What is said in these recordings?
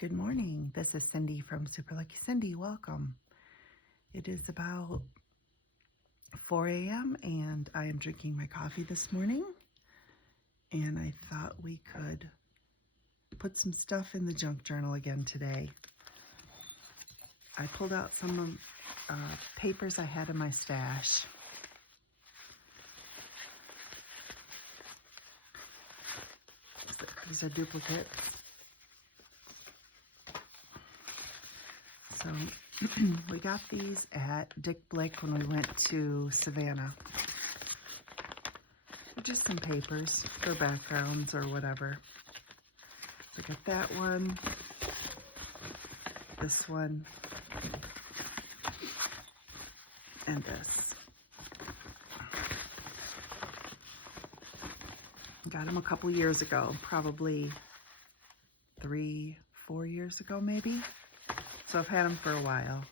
Good morning. This is Cindy from Super Lucky Cindy. Welcome. It is about 4 a.m. and I am drinking my coffee this morning. And I thought we could put some stuff in the junk journal again today. I pulled out some papers I had in my stash. These are duplicates. So we got these at Dick Blick when we went to Savannah. Just some papers for backgrounds or whatever. So I got that one, this one, and this. Got them a couple years ago, probably 3-4 years ago maybe. So I've had them for a while.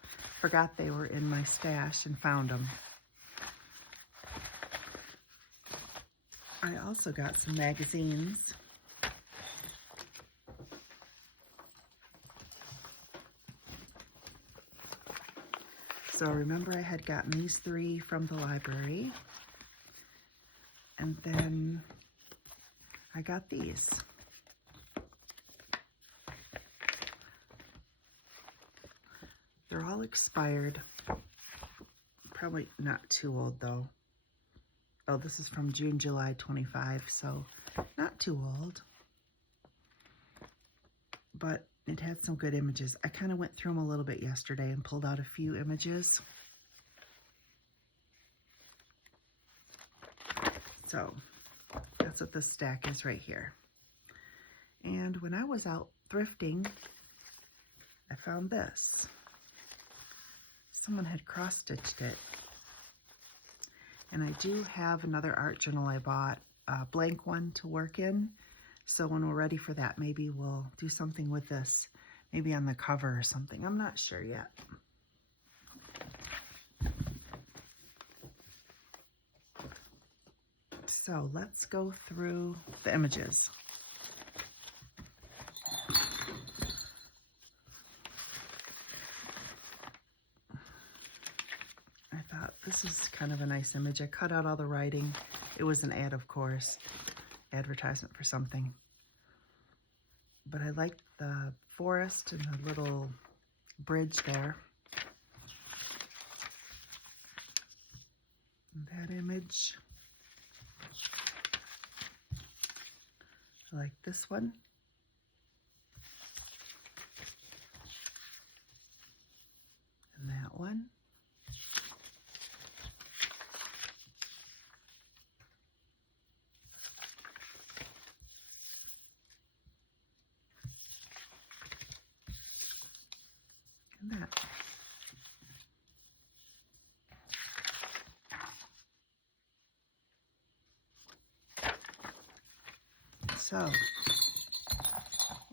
Forgot they were in my stash and found them. I also got some magazines. So remember I had gotten these 3 from the library. And then I got these. They're all expired. Probably not too old though. Oh, this is from June, July 25, so not too old. But it had some good images. I kind of went through them a little bit yesterday and pulled out a few images. So that's what this stack is right here. And when I was out thrifting, I found this. Someone had cross-stitched it. And I do have another art journal I bought, a blank one to work in. So when we're ready for that, maybe we'll do something with this. Maybe on the cover or something. I'm not sure yet. So let's go through the images. I thought this is kind of a nice image. I cut out all the writing. It was an ad, of course, advertisement for something. But I liked the forest and the little bridge there. That image. I like this one. And that one. And that. So,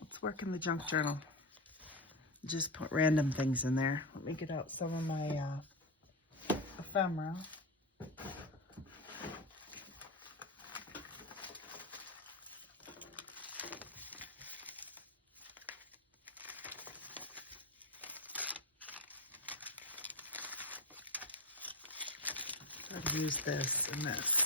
let's work in the junk journal. Just put random things in there. Let me get out some of my ephemera. I'll use this and this.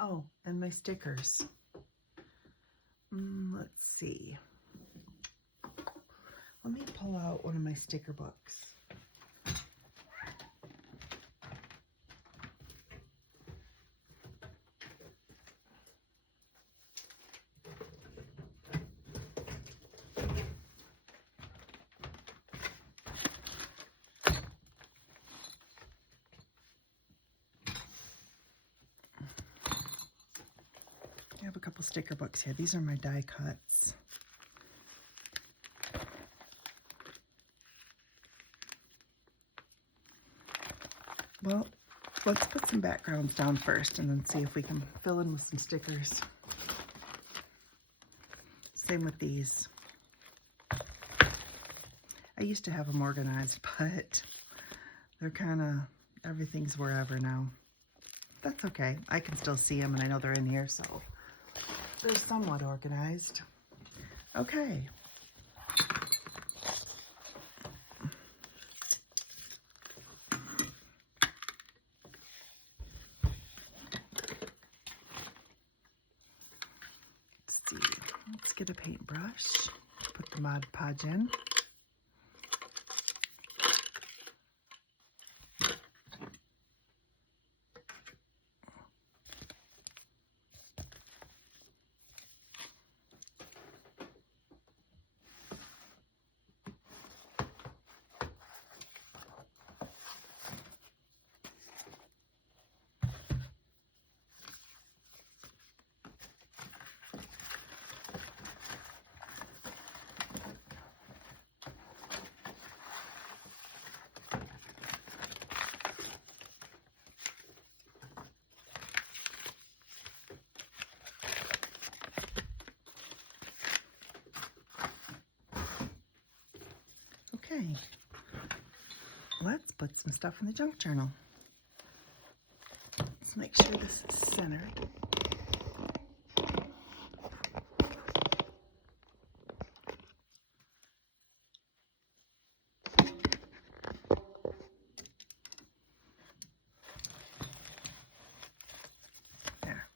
Oh, and my stickers. Let's see. Let me pull out one of my sticker books. I have a couple sticker books here. These are my die cuts. Well, let's put some backgrounds down first and then see if we can fill in with some stickers. Same with these. I used to have them organized, but they're kind of, everything's wherever now. That's okay. I can still see them and I know they're in here, so they're somewhat organized. Okay. Let's see. Let's get a paintbrush. Put the Mod Podge in. Okay, let's put some stuff in the junk journal. Let's make sure this is centered. There.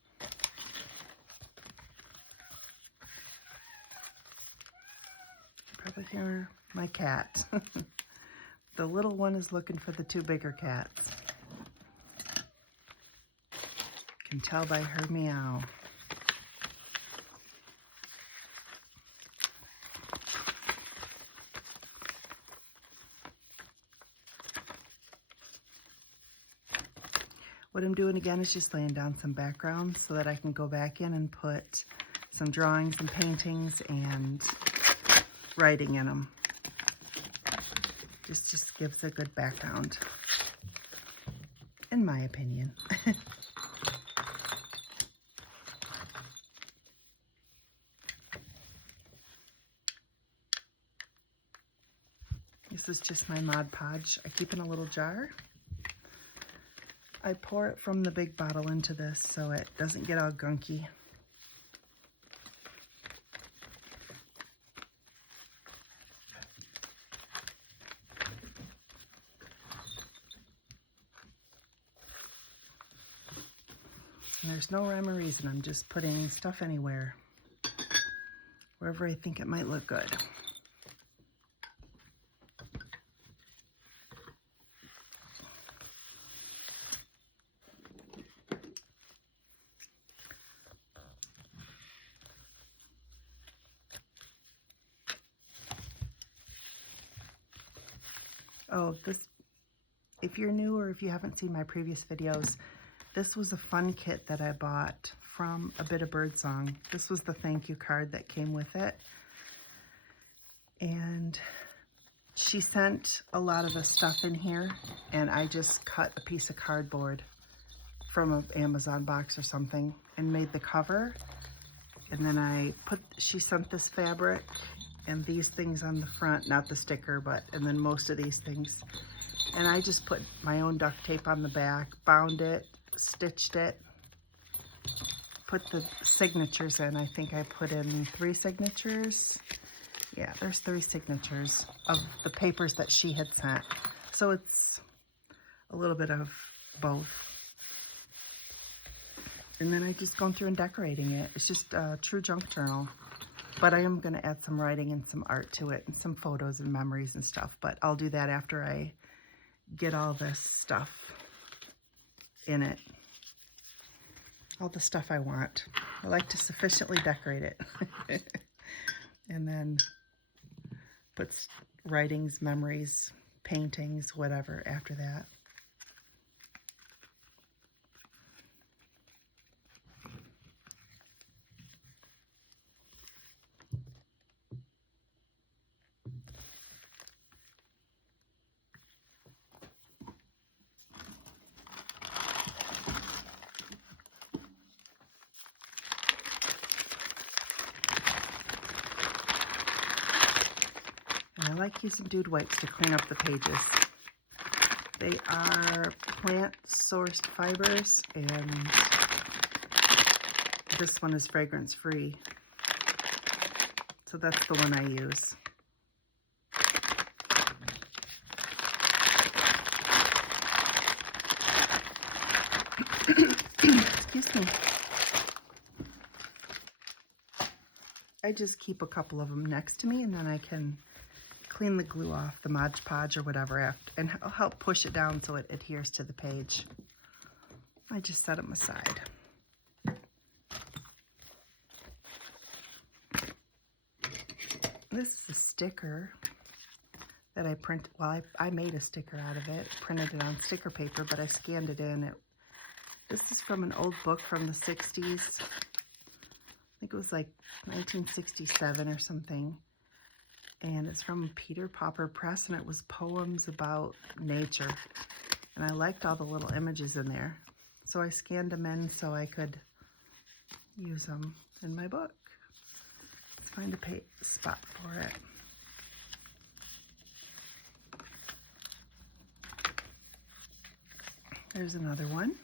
Probably hear my cat. The little one is looking for the two bigger cats. Can tell by her meow. What I'm doing again is just laying down some backgrounds so that I can go back in and put some drawings and paintings and writing in them. Just gives a good background, in my opinion. This is just my Mod Podge. I keep in a little jar. I pour it from the big bottle into this so it doesn't get all gunky. And there's no rhyme or reason. I'm just putting stuff anywhere, wherever I think it might look good. Oh, if you're new or if you haven't seen my previous videos, this was a fun kit that I bought from A Bit of Birdsong. This was the thank you card that came with it. And she sent a lot of the stuff in here, and I just cut a piece of cardboard from an Amazon box or something and made the cover. And then she sent this fabric and these things on the front, not the sticker, and then most of these things. And I just put my own duct tape on the back, bound it, stitched it, put the signatures in. I think I put in 3 signatures. Yeah, there's 3 signatures of the papers that she had sent. So it's a little bit of both. And then I just gone through and decorating it. It's just a true junk journal. But I am going to add some writing and some art to it and some photos and memories and stuff. But I'll do that after I get all this stuff in it. All the stuff I want. I like to sufficiently decorate it. And then put writings, memories, paintings, whatever after that. And I like using Dude Wipes to clean up the pages. They are plant-sourced fibers, and this one is fragrance-free. So that's the one I use. Excuse me. I just keep a couple of them next to me, and then I can clean the glue off, the Mod Podge or whatever, after, and I'll help push it down so it adheres to the page. I just set them aside. This is a sticker that I print. Well, I made a sticker out of it, printed it on sticker paper, but I scanned it in. This is from an old book from the 60s. I think it was like 1967 or something. And it's from Peter Popper Press, and it was poems about nature. And I liked all the little images in there. So I scanned them in so I could use them in my book. Let's find a spot for it. There's another one.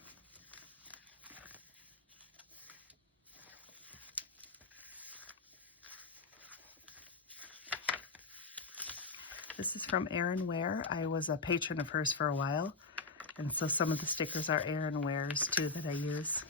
This is from Erin Ware. I was a patron of hers for a while, and so some of the stickers are Erin Ware's too that I use.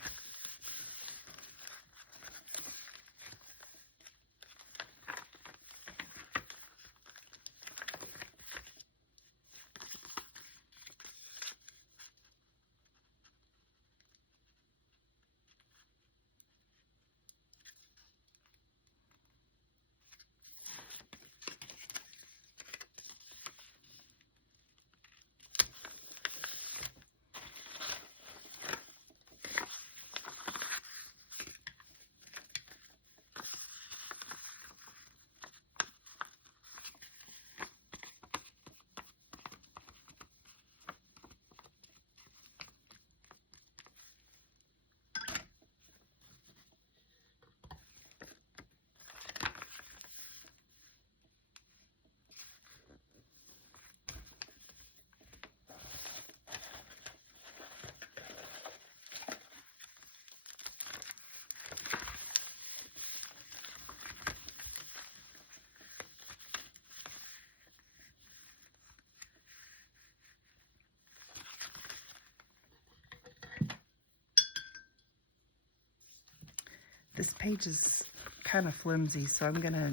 This page is kind of flimsy, so I'm gonna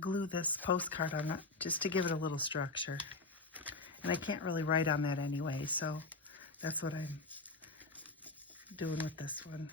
glue this postcard on it just to give it a little structure. And I can't really write on that anyway, so that's what I'm doing with this one.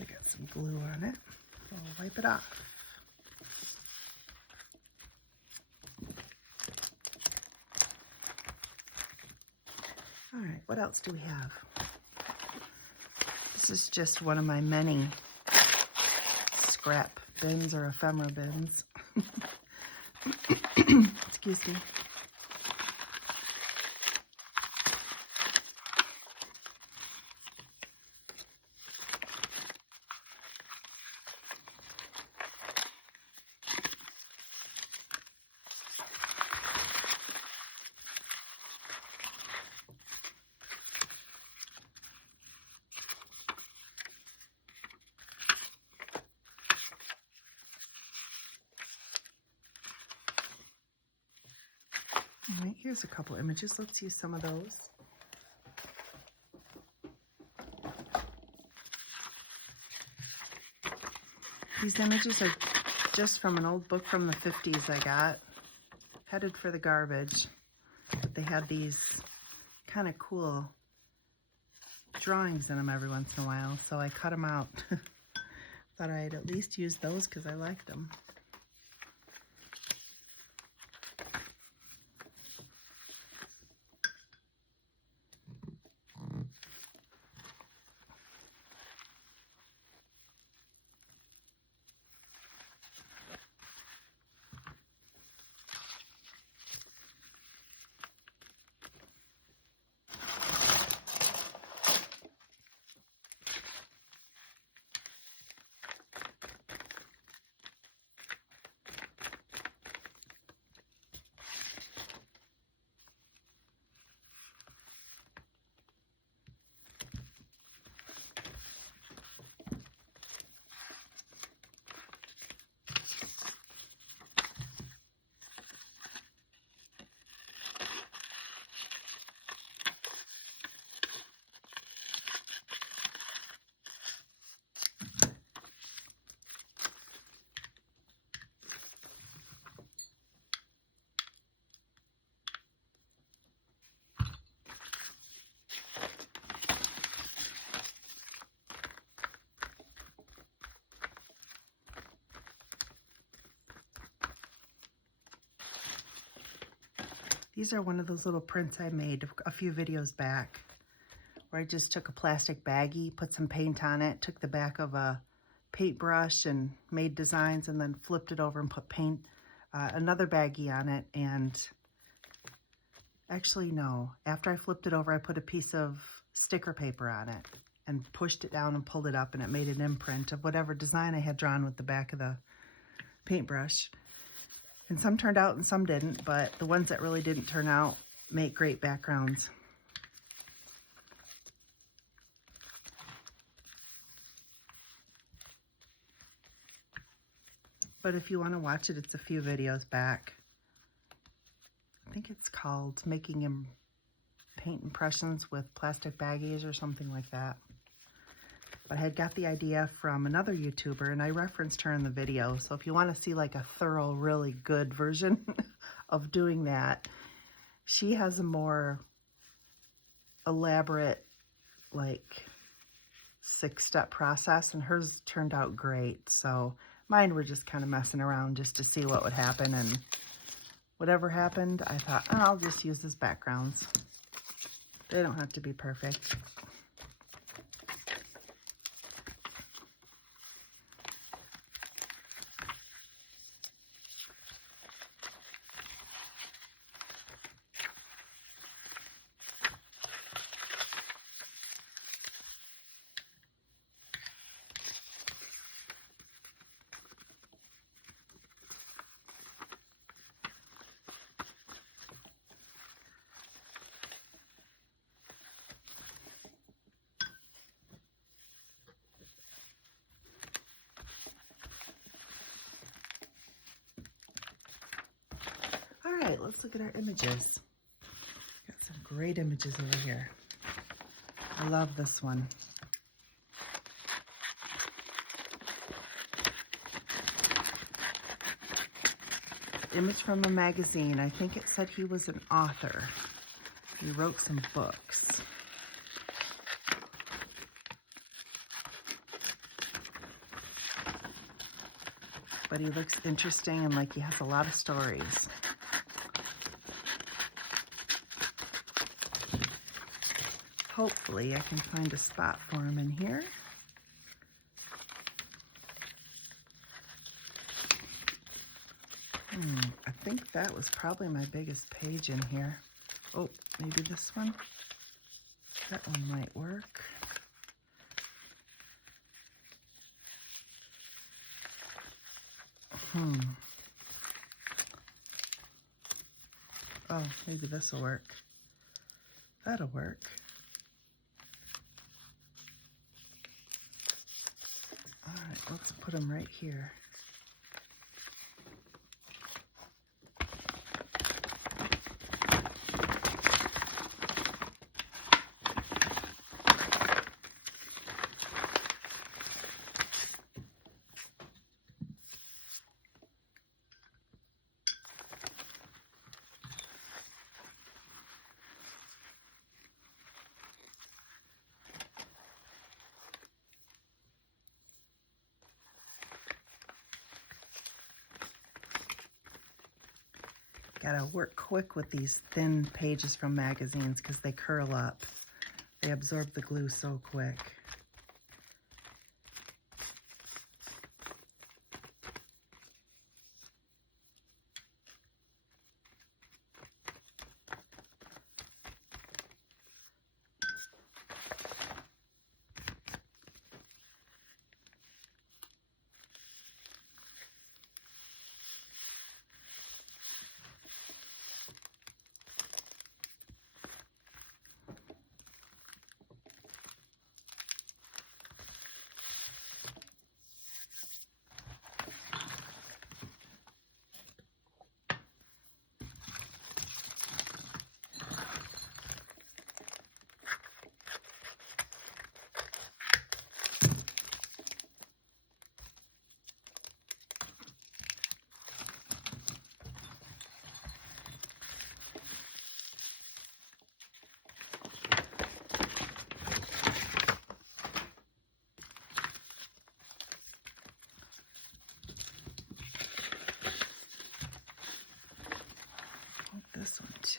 I got some glue on it, so I'll wipe it off. All right, what else do we have? This is just one of my many scrap bins or ephemera bins. Excuse me. All right, here's a couple images. Let's use some of those. These images are just from an old book from the 50s I got, headed for the garbage. But they had these kind of cool drawings in them every once in a while, so I cut them out. Thought I'd at least use those because I liked them. These are one of those little prints I made a few videos back, where I just took a plastic baggie, put some paint on it, took the back of a paintbrush and made designs, and then flipped it over and put paint, another baggie on it. And actually, no, after I flipped it over, I put a piece of sticker paper on it and pushed it down and pulled it up, and it made an imprint of whatever design I had drawn with the back of the paintbrush. And some turned out and some didn't, but the ones that really didn't turn out make great backgrounds. But if you want to watch it, it's a few videos back. I think it's called Making Paint Impressions with Plastic Baggies or something like that. But I had got the idea from another YouTuber, and I referenced her in the video. So if you want to see like a thorough, really good version of doing that, she has a more elaborate, like 6-step process, and hers turned out great. So mine were just kind of messing around just to see what would happen, and whatever happened, I thought, oh, I'll just use as backgrounds. They don't have to be perfect. All right, let's look at our images. Got some great images over here. I love this one. Image from a magazine. I think it said he was an author. He wrote some books. But he looks interesting and like he has a lot of stories. Hopefully I can find a spot for him in here. I think that was probably my biggest page in here. Oh, maybe this one? That one might work. Oh, maybe this will work. That'll work. All right, let's put them right here. Gotta work quick with these thin pages from magazines because they curl up. They absorb the glue so quick.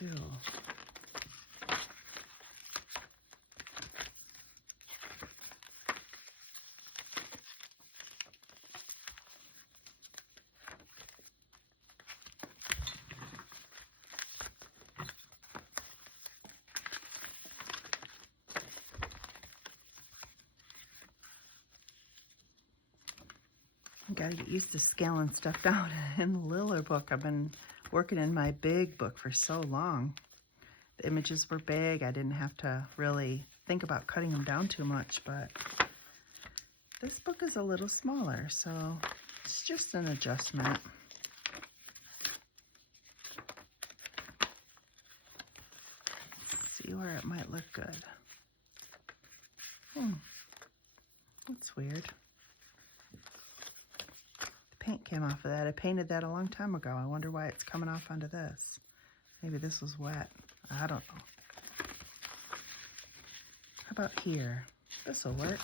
too. I gotta get used to scaling stuff down in the littler book. I've been working in my big book for so long. The images were big. I didn't have to really think about cutting them down too much, but this book is a little smaller, so it's just an adjustment. Let's see where it might look good. That's weird. Paint came off of that. I painted that a long time ago. I wonder why it's coming off onto this. Maybe this was wet. I don't know. How about here? This will work.